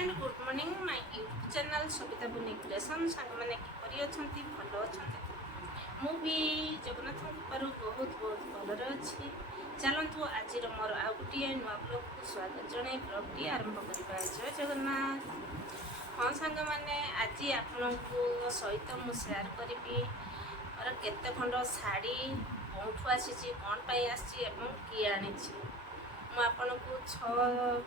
And good morning my YouTube channel Savita बुनी creation सांग मैंने किपरि अछंती भल अछंती मु भी जगन्नाथ कृपारू बहुत बहुत भलरे अच्छी चलतु आज मोर आउ गोटे नुआ ब्लॉग को स्वागत जन ब्लॉगटी आरंभ करवा जय जगन्नाथ। हाँ सांग मैंने आज आपण सहित मु शेयर करी मोर केते खंड शाढ़ी कौठू आसी कौन पाई आसी किए आनी मुझे 6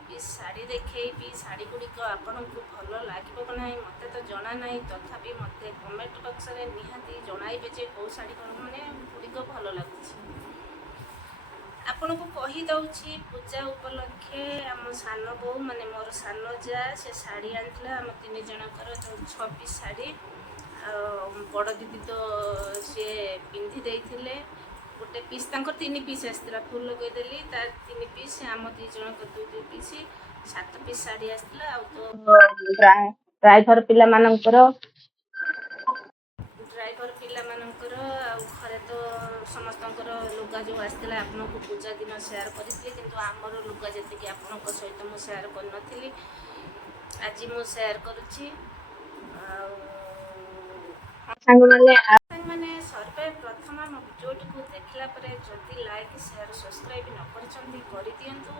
पीस शाढ़ी देखी शाढ़ी गुड़िक आपण को भल लगे कि ना मत तो जना ना तथापि मत कमेंट बक्स में निहाती जनइबे जे कौ शाढ़ी मैंने गुड़िक भल लगुच आपण को कहीदे पूजा उपलक्षे आम सान बो माने मोर सान जा से शाढ़ी आनी आम 3 जनकर 6 पीस शाढ़ी बड़ दीदी तो सी पिंधि देइथिले गोटे पीस 3 पीस आसला फुल लगेदेली तार 3 पीस आम 2 जन को 2 पीस 7 पीस शाढ़ी आसला आ तो ड्राइवर पिला मानकर घरे तो समस्त लुगा जो आसला आपन को पूजा दिन शेयर करती किंतु आमर लुगा जी आपण सहित मुझे शेयर कर आज मु शेयर करुच्ची मैंने सर्वे प्रथम मो भिडियोटी को देखला जदि लाइक शेयर सब्सक्राइब न कर दिंतु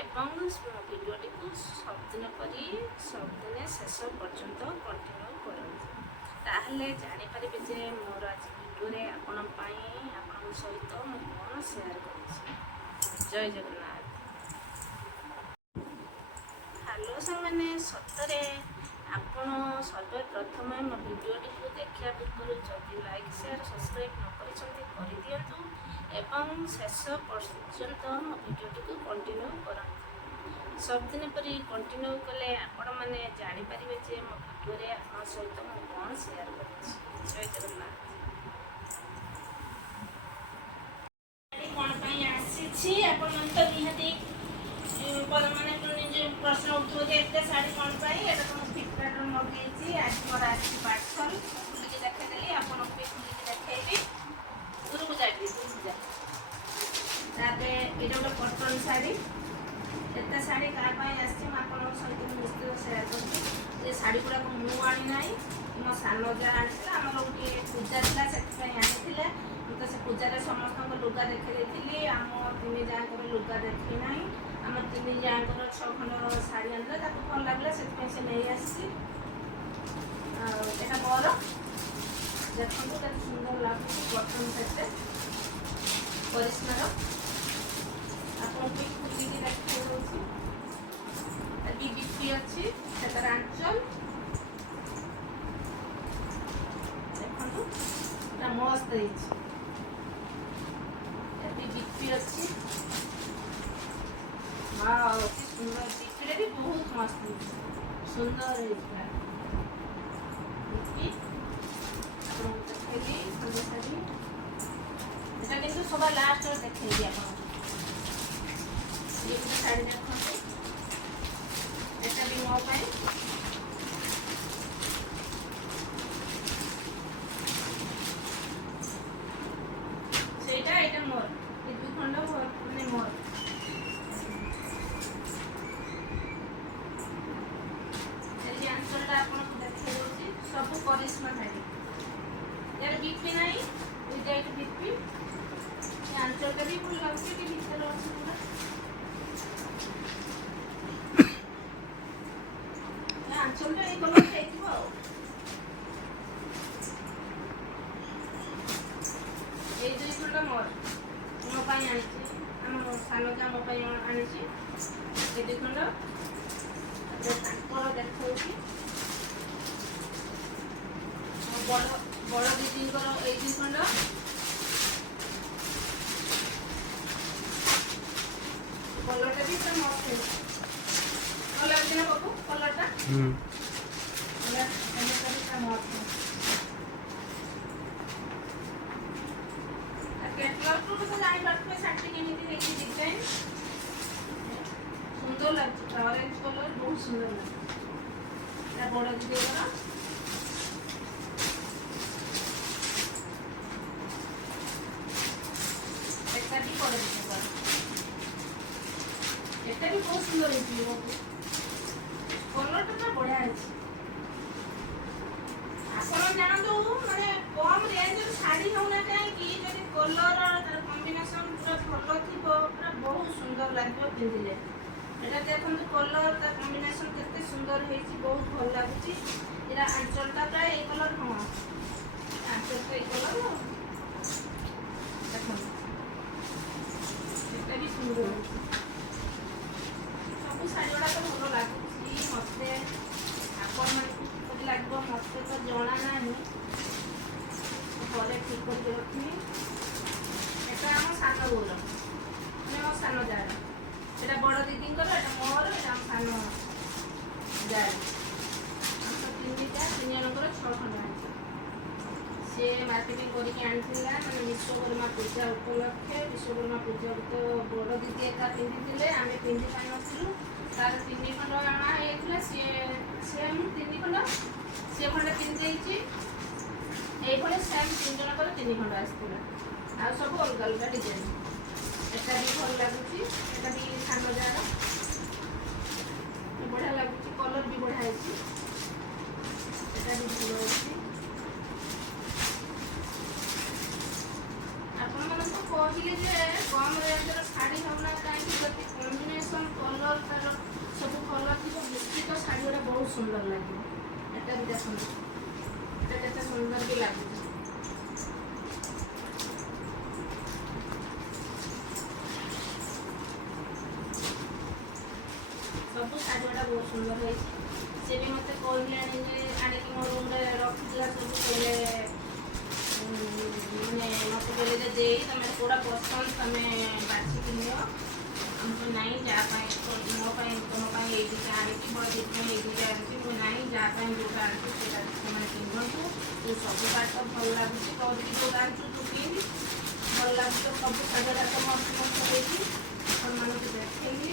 एवं मो भिडियोटी को सबदिन सबदिन शेष पर्यंत कंटिन्यू करते ताहले जानीपर जे मोर आज भिडियो आपण सहित मुझे कौन शेयर कर। जय जगन्नाथ। हेलो सांगने सतरे आपण सर्वे प्रथम मो भिडियोटी को देखा पूर्व जदि लाइक शेयर सब्सक्राइब न कर दिंतु एवं शेष पर्यंत मो भिडियोटी को कंटिन्यू करते सबदिन पर कंटिन्यू कले आपण मैंने जानीपर जे मो भिडियो आप सहित मुझे कौन शेयर कर। जय जगन्नाथ। कौन आसी आपण तो निहाती मैंने प्रश्न उठे एत शाढ़ी कौन पाई तो फ्लिपकार्ट मगेजी आज मोर आसी पार्सल खुलिकी देखदेली आपको खुलिकी देखी दूर को जाइए ये गोटे कटन शाढ़ी एत शाढ़ी क्या सहित निश्चित सेयार कर शाढ़ी गुड़ाक मुझे मो सान जा आम गोटे पूजा था से आनी तो से पूजा समस्त लुगा देखी आम 3 जाकर लुगा देखी ना आम 3 जाकर 6 खंड शाढ़ी आनला भल लगला से नहीं आसी मोर देखो के सुंदर लगुच कटन से परिष्कार आपको खुलिकी देखी बिक्री अच्छी से तार आंचल देखो पूरा मस्त बिक्री अच्छी सुंदर बिक्री भी बहुत मस्त सुंदर देखी सब लास्ट देखी आप शाढ़ी देखते भी मो से मोर 2 खंड मैंने मोर आंचलटा आप देखे सब करिश्मा शाढ़ी यार बिक्री ना विदाउट बिक्री आंचलटा भी भल लगे कि भीतर आंचलटा ये कलर ये 2 खंड मोर मो आम सान जा मो आनी 2 खंड देखो बड़ दीदी 2 खंड कलरटा भी पूरा मस्त भल लगे ना बाबू कलरटा डिजाइन सुंदर लगे ऑरेंज कलर बहुत सुंदर लगे बड़ दीदी भी बहुत सुंदर कलर ଜାଣନ୍ତୁ ମାନେ କମ୍ ରେଞ୍ଜର ଶାଢ଼ୀ ହେଉନା କାହିଁକି ଯଦି କଲର୍ ତାର କମ୍ବିନେସନ୍ ପୁରା ଭଲ ଥିବ ପୁରା ବହୁତ ସୁନ୍ଦର ଲାଗିବ ପିନ୍ଧିଲେ। ଏଇଟା ଦେଖନ୍ତୁ କଲର୍ ତା କମ୍ବିନେସନ୍ କେତେ ସୁନ୍ଦର ହେଇଛି, ବହୁତ ଭଲ ଲାଗୁଛି। ଏଇଟା ଆଞ୍ଚଲଟା ପ୍ରାୟ ଏଇ କଲର୍, ହଁ ଆଞ୍ଚଲଟା ଏଇ କଲର୍ ଦେଖନ୍ତୁ, ଏଟା ବି ସୁନ୍ଦର ହେଇଛି। ସବୁ ଶାଢ଼ୀ ଗୁଡ଼ା ତ ଭଲ ଲାଗୁଛି ମୋତେ, ଆପଣମାନଙ୍କୁ କିପରି ଲାଗିବ ମୋତେ ତ ଜଣା ନାହିଁ, ପରେ ଠିକ୍ କରିକି ରଖିବି। ଏଟା ଆମ ସାନ ବୋଉର, ମାନେ ମୋ ସାନ ଯାଆର, ଏଟା ବଡ଼ ଦିଦିଙ୍କର, ଏଟା ମୋର, ଏଟା ଆମ ସାନ ଯାଆର। ଆମର ତିନି ଜଣଙ୍କର 6 ଖଣ୍ଡ ଆଣିଛି। ସେ ମାର୍କେଟିଂ କରିକି ଆଣିଥିଲା, ମାନେ ବିଶ୍ୱକର୍ମା ପୂଜା ଉପଲକ୍ଷେ। ବିଶ୍ୱକର୍ମା ପୂଜାକୁ ତ ବଡ଼ ଦିଦି ଏକା ପିନ୍ଧିଥିଲେ, ଆମେ ପିନ୍ଧି ପାରିନଥିଲୁ। ତାର 3 ଖଣ୍ଡ ଅଣା ହେଇଯାଇଥିଲା, ସିଏ ମୁଁ 3 ଖଣ୍ଡ, ସିଏ ଖଣ୍ଡେ ପିନ୍ଧିଦେଇଛି। এইଭଳି ସେମ୍ 3 ଜଣଙ୍କର 3 ଖଣ୍ଡ ଆସିଥିଲା, ଆଉ ସବୁ ଅଲଗା ଅଲଗା ଡିଜାଇନ୍। ଏଟା ବି ଭଲ ଲାଗୁଛି, ଏଟା ବି ସାନ ଯାର, ବଢ଼ିଆ ଲାଗୁଛି, କଲର୍ ବି ବଢ଼ିଆ ହେଇଛି। ଏଟା ବି ଭଲ ଅଛି। ଆପଣମାନଙ୍କୁ କହିଲି ଯେ କମ୍ ରେଞ୍ଜର ଶାଢ଼ୀ ହେଉନା କାହିଁକି, ଯଦି କମ୍ବିନେସନ୍ କଲର୍ ତାର ସବୁ ଭଲ ଥିବ ନିଶ୍ଚିତ ଶାଢ଼ୀ ଗୁଡ଼ା ବହୁତ ସୁନ୍ଦର ଲାଗିବ। ଏଟା ବି ଦେଖନ୍ତୁ, ଏଟା କେତେ ସୁନ୍ଦର ବି ଲାଗୁଛି। ସବୁ ଶାଢ଼ୀ ଗୁଡ଼ା ବହୁତ ସୁନ୍ଦର ହେଇଛି। ସେ ବି ମୋତେ କହିଲେଣି ଯେ ଆଣିକି ମୋ ରୁମ୍ରେ ରଖିଥିଲା ସବୁ, କହିଲେ ମାନେ ମୋତେ କହିଲେ ଯେ ଦେଇ ତମେ କେଉଁଟା ପସନ୍ଦ ତମେ ବାଛିକି ନିଅ। ମୁଁ ନାଇଁ ଯାହା ପାଇଁ ମୋ ପାଇଁ ତୁମ ପାଇଁ ଏଇ ଦୁଇଟା ଆଣିଛି, ବଡ଼ ଦିଦି ପାଇଁ ଏଇ ଦୁଇଟା ଆଣିଛି। ମୁଁ ନାଇଁ ଯାହା ପାଇଁ ଯେଉଁଟା ଆଣିଛି ସେଇଟା ସେମାନେ ପିନ୍ଧନ୍ତୁ, ତୁ ସବୁ ପାଟ ଭଲ ଲାଗୁଛି, କରିକି ଯେଉଁଟା ଆଣିଛୁ ତୁ ପିନ୍ଧି, ଭଲ ଲାଗୁଛି। ସବୁ ଶାଢ଼ୀ ଗୁଡ଼ାକ ମସ୍ତ ମସ୍ତ ହେଇଛି, ଆପଣମାନଙ୍କୁ ଦେଖେଇଲି।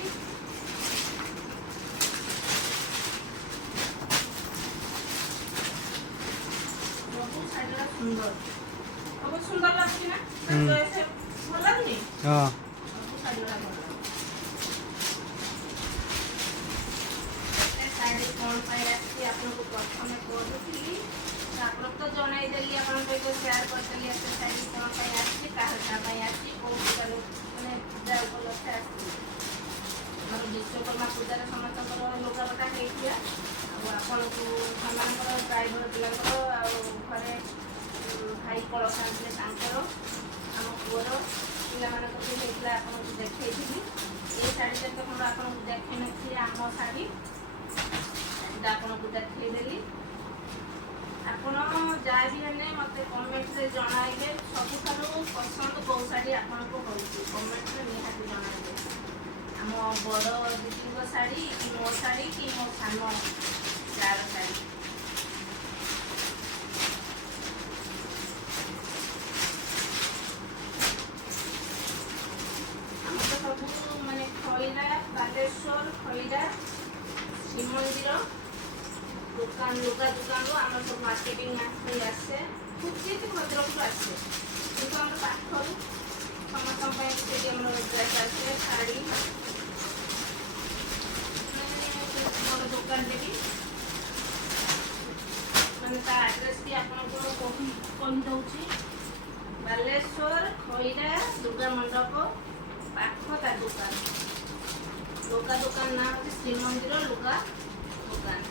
ସବୁ ଶାଢ଼ୀ ଗୁଡ଼ା ସୁନ୍ଦର, ସବୁ ସୁନ୍ଦର ଲାଗୁଛି ନା, ଭଲ ଲାଗୁନି? ସବୁ ଶାଢ଼ୀ ଗୁଡ଼ା ଭଲ ଲାଗୁଛି। ଏତେ ଶାଢ଼ୀ କ'ଣ ପାଇଁ ଆସିଛି ଆପଣଙ୍କୁ ପ୍ରଥମେ କହୁଥିଲି, ଆପଣଙ୍କୁ ତ ଜଣାଇଦେଲି, ଆପଣଙ୍କ ସହିତ ସେୟାର କରିଦେଲି ଏତେ ଶାଢ଼ୀ କ'ଣ ପାଇଁ ଆସିଛି, କାହା ପାଇଁ ଆସିଛି, କେଉଁ ପୂଜାରୁ ମାନେ ପୂଜା ଉପଲକ୍ଷେ ଆସିଛି। ଆମର ବିଶ୍ୱକର୍ମା ପୂଜାରେ ସମସ୍ତଙ୍କର ଲୁଗାପଟା ହେଇଥିଲା, ଆଉ ଆପଣଙ୍କୁ ସେମାନଙ୍କର ଡ୍ରାଇଭର ପିଲାଙ୍କର ଆଉ ଘରେ ଭାଇ କଳସ ଆଣିଥିଲେ ତାଙ୍କର, ଆମ ପୁଅର ପିଲାମାନଙ୍କର ବି ହେଇଥିଲା, ଆପଣଙ୍କୁ ଦେଖେଇଥିଲି। ଏ ଶାଢ଼ୀ ଯେତେ ଖଣ୍ଡ ଆପଣଙ୍କୁ ଦେଖେଇନଥିଲି ଆମ ଶାଢ଼ୀ, ଶାଢ଼ୀଟା ଆପଣଙ୍କୁ ଦେଖେଇଦେଲି। ଆପଣ ଯାହା ବି ହେଲେ ମୋତେ କମେଣ୍ଟରେ ଜଣାଇବେ ସବୁଠାରୁ ପସନ୍ଦ କେଉଁ ଶାଢ଼ୀ ଆପଣଙ୍କୁ ହେଉଛି, କମେଣ୍ଟରେ ନିହାତି ଜଣାଇବେ। ଆମ ବଡ଼ ଦିଦିଙ୍କ ଶାଢ଼ୀ କି ମୋ ଶାଢ଼ୀ କି ମୋ ସାନ ଯାର ଶାଢ଼ୀ। ଆମର ତ ସବୁ ମାନେ ଖଇରା, ବାଲେଶ୍ୱର, ଖଇରା, ଶ୍ରୀମନ୍ଦିର ଦୋକାନ, ଲୁଗା ଦୋକାନରୁ ଆମର ସବୁ ମାର୍କେଟିଂ ଆସେ, ଉଚିତ ଭଦ୍ରକରୁ ଆସେ, କିନ୍ତୁ ଆମର ପାଖରୁ ସମସ୍ତଙ୍କ ପାଇଁ ସେଠି ଆମର ଡ୍ରେସ୍ ଆସେ, ଶାଢ଼ୀ, ବଡ଼ ଦୋକାନରେ ବି ମାନେ ତା ଆଡ୍ରେସ୍ ବି ଆପଣଙ୍କୁ କହିଦେଉଛି। ବାଲେଶ୍ୱର ଖଇରା ଦୁର୍ଗା ମଣ୍ଡପ ପାଖ ତା ଦୋକାନ, ଲୁଗା ଦୋକାନ ନାଁ ହେଉଛି ଶ୍ରୀମନ୍ଦିର ଲୁଗା ଦୋକାନ।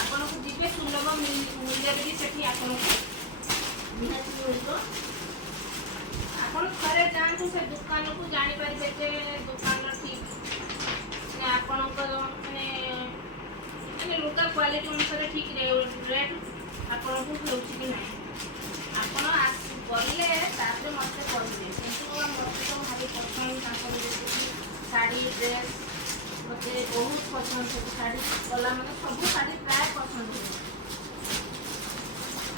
ଆପଣଙ୍କୁ ଯିବେ ସୁଲଭ ମୂଲ୍ୟରେ ବି ସେଠି ଆପଣଙ୍କୁ ନିହାତି ମିଳିବ। ଆପଣ ଥରେ ଯାଆନ୍ତୁ ସେ ଦୋକାନକୁ, ଜାଣିପାରିବେ ଯେ ଦୋକାନର ଠିକ୍ ମାନେ ଆପଣଙ୍କର ମାନେ ଲୁଗା କ୍ୱାଲିଟି ଅନୁସାରେ ଠିକ୍ ରେଟ୍ ଆପଣଙ୍କୁ ହେଉଛି କି ନାହିଁ। ଆପଣ ଗଲେ ତାପରେ ମୋତେ କହିବେ, କିନ୍ତୁ ମୋତେ ତ ଭାରି ପସନ୍ଦ ତାଙ୍କର ଯେତିକି ଶାଢ଼ୀ ଡ୍ରେସ୍, ମୋତେ ବହୁତ ପସନ୍ଦ ସବୁ ଶାଢ଼ୀ, ଗଲା ମାନେ ସବୁ ଶାଢ଼ୀ ପ୍ରାୟ ପସନ୍ଦ ହୁଏ।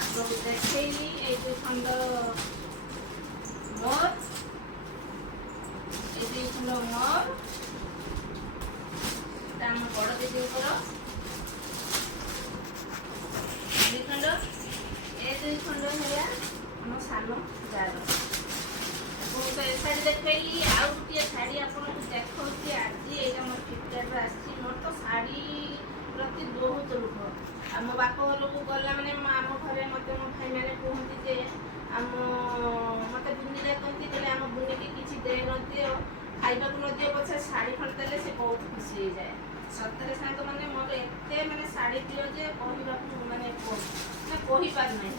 ଆପଣଙ୍କୁ ଦେଖେଇଲି ଏଇ ଦୁଇ ଖଣ୍ଡ ମୋର, ଏଇ ଦୁଇ ଖଣ୍ଡ ମୋର, এটা ଆମ ବଡ଼ ଦିଦିଙ୍କର 2 ଖଣ୍ଡ, ଏ 2 ଖଣ୍ଡ ହେଲା ଆମ ସାନ ଯାର। ଆପଣଙ୍କୁ ତ ଏ ଶାଢ଼ୀ ଦେଖେଇଲି, ଆଉ ଗୋଟିଏ ଶାଢ଼ୀ ଆପଣଙ୍କୁ ଦେଖାଉଛି ଆଜି। ଏଇଟା ମୋର ଫ୍ଲିପକାର୍ଟରୁ ଆସିଛି। ମୋର ତ ଶାଢ଼ୀ ପ୍ରତି ବହୁତ ଲୋଭ, ଆମ ବାପ ଘରକୁ ଗଲା ମାନେ ଆମ ଘରେ ମୋତେ ମୋ ଭାଇମାନେ କୁହନ୍ତି ଯେ ମୋତେ ବୁନି ଦେଖନ୍ତି କହିଲେ ଆମ ବୁନିକି କିଛି ଦେଇନଦିଅ ଖାଇବାକୁ ନଦିଅ ପଛେ ଶାଢ଼ୀ ଖଣ୍ଡେ ଦେଲେ ସେ ବହୁତ ଖୁସି ହେଇଯାଏ। ସତରେ ସାଙ୍ଗମାନେ ମୋର ଏତେ ମାନେ ଶାଢ଼ୀ ପ୍ରିୟ ଯେ କହିବାକୁ ମାନେ କହିପାରୁନାହିଁ।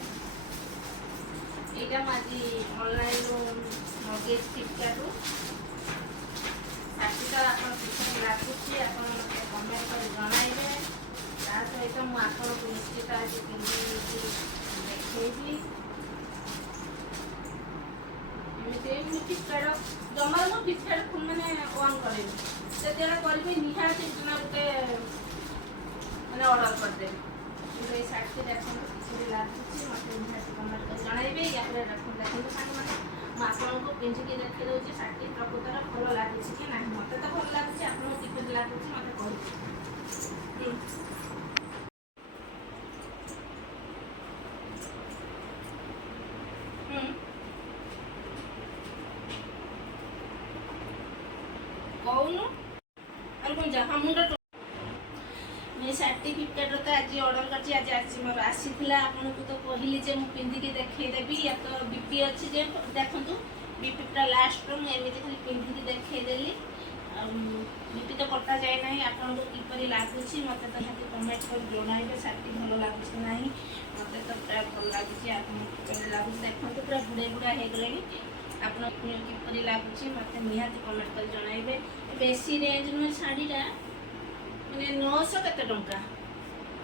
ଏଇଟା ମୁଁ ଆଜି ଅନଲାଇନ୍ରୁ ମଗେଇଛି ଫ୍ଲିପକାର୍ଟରୁ। ଶାଢ଼ୀଟା ଆପଣ କିପରି ଲାଗୁଛି ଆପଣ ମୋତେ କମେଣ୍ଟ କରି ଜଣାଇବେ। ତା ସହିତ ମୁଁ ଆପଣଙ୍କୁ ନିଶ୍ଚିତ ଆଜି ପିନ୍ଧିକି ଦେଖେଇବି। ଏମିତି ମୁଁ ଫ୍ଲିପକାର୍ଟ ଜମାରୁ ମୁଁ ଫ୍ଲିପକାର୍ଟ ମାନେ ଅନ୍ କରେନି। ଯେତେବେଳେ କରିବି ନିହାତି ଗୋଟେ ମାନେ ଅର୍ଡ଼ର କରିଦେବି। କିନ୍ତୁ ଏଇ ଶାଢ଼ୀଟି ଦେଖନ୍ତୁ କିପରି ଲାଗୁଛି ମୋତେ ନିହାତି କମେଣ୍ଟ କରି ଜଣାଇବେ। ୟାପରେ ଦେଖନ୍ତୁ ସାଙ୍ଗମାନେ ମୁଁ ଆପଣଙ୍କୁ ପିନ୍ଧିକି ଦେଖେଇ ଦେଉଛି ଶାଢ଼ୀ ପ୍ରକୃତରେ ଭଲ ଲାଗୁଛି କି ନାହିଁ। ମୋତେ ତ ଭଲ ଲାଗୁଛି, ଆପଣଙ୍କୁ କିପରି ଲାଗୁଛି ମୋତେ କହିବେ। କହୁନୁ ଯାହା ମୁଣ୍ଡ ମୁଁ ଶାଢ଼ୀଟି ଫ୍ଲିପକାର୍ଟରେ ତ ଆଜି ଅର୍ଡ଼ର କରିଛି। ଆଜି ମୋର ଆସିଥିଲା। ଆପଣଙ୍କୁ ତ କହିଲି ଯେ ମୁଁ ପିନ୍ଧିକି ଦେଖେଇଦେବି। ୟା ତ ବିପି ଅଛି ଯେ ଦେଖନ୍ତୁ ବିପି ପୁରା ଲାଷ୍ଟରୁ ମୁଁ ଏମିତି ଖାଲି ପିନ୍ଧିକି ଦେଖେଇଦେଲି। ଆଉ ବିପି ତ କଟାଯାଏ ନାହିଁ। ଆପଣଙ୍କୁ କିପରି ଲାଗୁଛି ମୋତେ ତ ନିହାତି କମେଣ୍ଟ କରି ଜଣାଇବେ। ଶାଢ଼ୀଟି ଭଲ ଲାଗୁଛି କି ନାହିଁ। ମୋତେ ତ ପୁରା ଭଲ ଲାଗୁଛି। ଆପଣଙ୍କୁ କିପରି ଲାଗୁଛି ଦେଖନ୍ତୁ ପୁରା ବୁଢ଼ା ହେଇଗଲେଣି। ଆପଣ କିପରି ଲାଗୁଛି ମୋତେ ନିହାତି କମେଣ୍ଟ କରି ଜଣାଇବେ। ବେଶୀ ରେଞ୍ଜ ନୁହେଁ ଶାଢ଼ୀଟା, ମାନେ 900 କେତେ ଟଙ୍କା,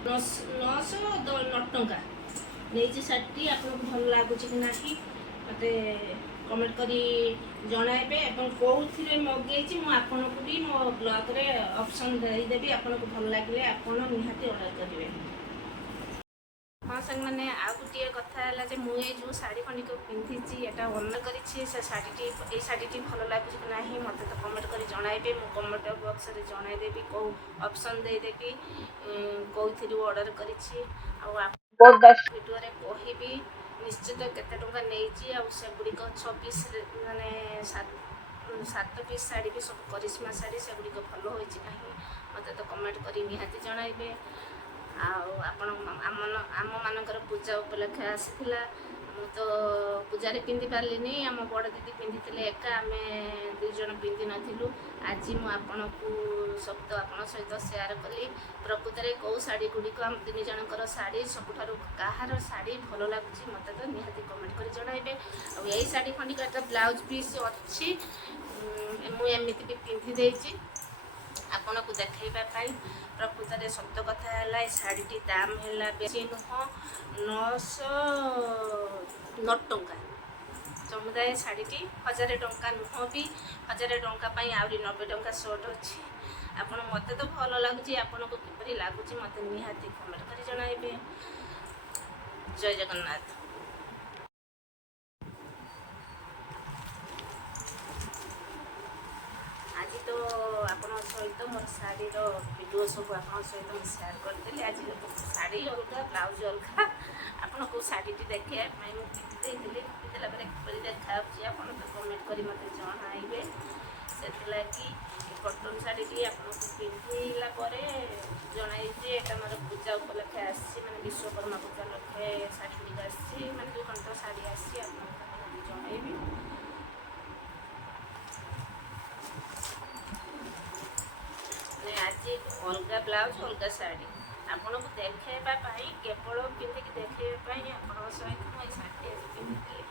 909 ଟଙ୍କା ନେଇଛି ଶାଢ଼ୀଟି। ଆପଣଙ୍କୁ ଭଲ ଲାଗୁଛି କି ନାହିଁ ମୋତେ କମେଣ୍ଟ କରି ଜଣାଇବେ। ଏବଂ କେଉଁଥିରେ ମଗେଇଛି ମୁଁ ଆପଣଙ୍କୁ ବି ମୋ ବ୍ଲଗ୍ରେ ଅପସନ୍ ଦେଇଦେବି। ଆପଣଙ୍କୁ ଭଲ ଲାଗିଲେ ଆପଣ ନିହାତି ଅର୍ଡ଼ର କରିବେ। ହଁ ସାଙ୍ଗମାନେ ଆଉ ଗୋଟିଏ କଥା ହେଲା ଯେ ମୁଁ ଏଇ ଯେଉଁ ଶାଢ଼ୀ ଖଣ୍ଡିକ ପିନ୍ଧିଛି ଏଇଟା ଅର୍ଡ଼ର କରିଛି। ସେ ଏଇ ଶାଢ଼ୀଟି ଭଲ ଲାଗୁଛି କି ନାହିଁ ମୋତେ ତ କମେଣ୍ଟ କରି ଜଣାଇବେ। ମୁଁ କମେଣ୍ଟ ବକ୍ସରେ ଜଣାଇଦେବି, କେଉଁ ଅପସନ୍ ଦେଇଦେବି କେଉଁଥିରୁ ଅର୍ଡ଼ର କରିଛି। ଆଉ ଭିଡ଼ିଓରେ କହିବି ନିଶ୍ଚିତ କେତେ ଟଙ୍କା ନେଇଛି। ଆଉ ସେଗୁଡ଼ିକ 6 ପିସ୍ ମାନେ 7 ପିସ୍ ଶାଢ଼ୀ ବି ସବୁ କରିସ୍ମା ଶାଢ଼ୀ, ସେଗୁଡ଼ିକ ଭଲ ହୋଇଛି ନାହିଁ ମୋତେ ତ କମେଣ୍ଟ କରି ନିହାତି ଜଣାଇବେ। ଆଉ ଆପଣ ଆମମାନଙ୍କର ପୂଜା ଉପଲକ୍ଷେ ଆସିଥିଲା। ମୁଁ ତ ପୂଜାରେ ପିନ୍ଧି ପାରିଲିନି। ଆମ ବଡ଼ ଦିଦି ପିନ୍ଧିଥିଲେ ଏକା, ଆମେ 2 ଜଣ ପିନ୍ଧି ନଥିଲୁ। ଆଜି ମୁଁ ଆପଣଙ୍କ ସହିତ ସେୟାର କଲି ପ୍ରକୃତରେ କେଉଁ ଶାଢ଼ୀ ଗୁଡ଼ିକ ଆମ 3 ଜଣଙ୍କର ଶାଢ଼ୀ ସବୁଠାରୁ କାହାର ଶାଢ଼ୀ ଭଲ ଲାଗୁଛି ମୋତେ ତ ନିହାତି କମେଣ୍ଟ କରି ଜଣାଇବେ। ଆଉ ଏଇ ଶାଢ଼ୀ ଖଣ୍ଡିକ একটা ବ୍ଲାଉଜ୍ ପିସ୍ ଅଛି, ମୁଁ ଏମିତି ବି ପିନ୍ଧି ଦେଇଛି ଆପଣଙ୍କୁ ଦେଖାଇବା ପାଇଁ। ପ୍ରକୃତରେ ସତ କଥା ହେଲା ଏ ଶାଢ଼ୀଟି ଦାମ ହେଲା ବେଶୀ ନୁହଁ, 909 ଟଙ୍କା। ସମୁଦାୟ ଶାଢ଼ୀଟି 1000 ଟଙ୍କା ନୁହଁ ବି। 1000 ଟଙ୍କା ପାଇଁ ଆହୁରି 90 ଟଙ୍କା ସର୍ଟ ଅଛି। ମୋତେ ତ ଭଲ ଲାଗୁଛି, ଆପଣଙ୍କୁ କିପରି ଲାଗୁଛି ମୋତେ ନିହାତି କମେଣ୍ଟ କରି ଜଣାଇବେ। ଜୟ ଜଗନ୍ନାଥ। ଆଜି ତ ଆପଣଙ୍କ ସହିତ ମୋର ଶାଢ଼ୀର ଭିଡ଼ିଓ ସବୁ ଆପଣଙ୍କ ସହିତ ମୁଁ ସେୟାର କରିଦେଲି। ଆଜି ଶାଢ଼ୀ ଅଲଗା, ବ୍ଲାଉଜ୍ ଅଲଗା। ଆପଣ କେଉଁ ଶାଢ଼ୀଟି ଦେଖିବା ପାଇଁ ମୁଁ ପିନ୍ଧି ଦେଇଥିଲି, ପିନ୍ଧିଦେଲା ପରେ କିପରି ଦେଖାଯାଉଛି ଆପଣ ତ କମେଣ୍ଟ କରି ମୋତେ ଜଣାଇବେ। ସେଥିଲାଗି କଟନ୍ ଶାଢ଼ୀଟି ଆପଣଙ୍କୁ ପିନ୍ଧିଲା ପରେ ଜଣାଇବି ଯେ ଏଇଟା ମୋର ପୂଜା ଉପଲକ୍ଷେ ଆସିଛି, ମାନେ ବିଶ୍ୱକର୍ମା ପୂଜା ଲକ୍ଷେ ଶାଢ଼ୀ ଗୁଡ଼ିକ ଆସିଛି, ମାନେ 2 ଖଣ୍ଡ ଶାଢ଼ୀ ଆସିଛି ଆପଣଙ୍କୁ ଜଣାଇବି। ଆଜି ଅଲଗା ବ୍ଲାଉଜ୍ ଅଲଗା ଶାଢ଼ୀ ଆପଣଙ୍କୁ ଦେଖାଇବା ପାଇଁ, କେବଳ ପିନ୍ଧିକି ଦେଖାଇବା ପାଇଁ ଆପଣଙ୍କ ସହିତ ମୁଁ ଏଇ ଶାଢ଼ୀଟି ଆଜି ପିନ୍ଧିଥିଲି।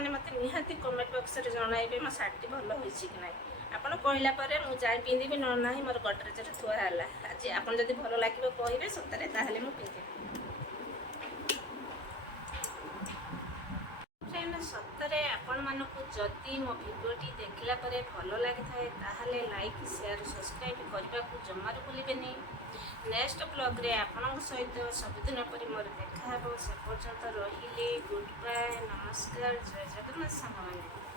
ଆପଣମାନେ ମୋତେ ନିହାତି କମେଣ୍ଟ ବକ୍ସରେ ଜଣାଇବେ ମୋ ଶାଢ଼ୀଟି ଭଲ ହୋଇଛି କି ନାହିଁ। ଆପଣ କହିଲା ପରେ ମୁଁ ଯାଇ ପିନ୍ଧିବି, ନ ନାହିଁ ମୋର ଗଡରେଜରେ ଥୁଆ ହେଲା। ଆଜି ଆପଣ ଯଦି ଭଲ ଲାଗିବ କହିବେ ସତରେ, ତାହେଲେ ମୁଁ ପିନ୍ଧିବି। ଫ୍ରେଣ୍ଡ, ସତରେ ଆପଣମାନଙ୍କୁ ଯଦି ମୋ ଭିଡ଼ିଓଟି ଦେଖିଲା ପରେ ଭଲ ଲାଗିଥାଏ ତାହେଲେ ଲାଇକ୍, ସେୟାର, ସବସ୍କ୍ରାଇବ୍ କରିବାକୁ ଜମାରୁ ଭୁଲିବେନି। ନେକ୍ସଟ ବ୍ଲଗ୍ରେ ଆପଣଙ୍କ ସହିତ ସବୁଦିନ ପରି ମୋର ଦେଖା ହେବ। ସେ ପର୍ଯ୍ୟନ୍ତ ରହିଲି, ଗୁଡ୍ ବାଏ, ନମସ୍କାର, ଜୟ ଜଗନ୍ନାଥ ସାଙ୍ଗମାନେ।